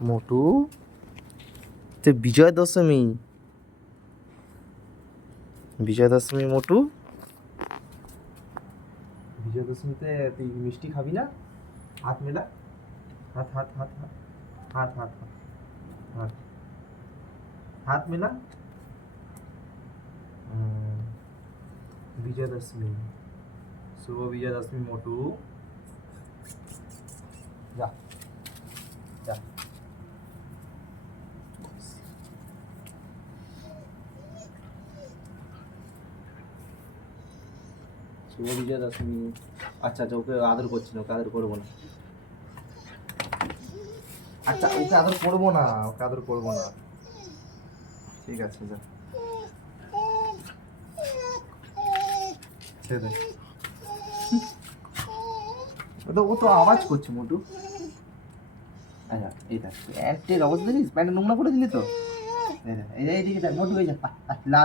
মোটু, তো বিজয়া দশমী, বিজয়া দশমী মোটু, বিজয়া দশমীতে তুই মিষ্টি খাবি না? হাত মেলা, হাত হাত হাত হাত হাত হাত হাত হাত হাত মেলা। বিজয়া দশমী, শুভ বিজয়া দশমী মোটু। যা যা। শুভ বিজয়া দশমী। আচ্ছা আচ্ছা, ওকে আদর করছি না, ওকে আদর করবো না। আচ্ছা, ওকে আদর করবো না, ওকে আদর করবো না। ঠিক আছে, যা ছেড়ে দে। ও তো আওয়াজ করছে মোটু। আচ্ছা, এই দেখ প্যান্টের অবস্থা দেখিস, প্যান্ট নোংরা করে দিলি তো। এই দেখ, এইদিকে দেখ মোটু, এই যা লাল।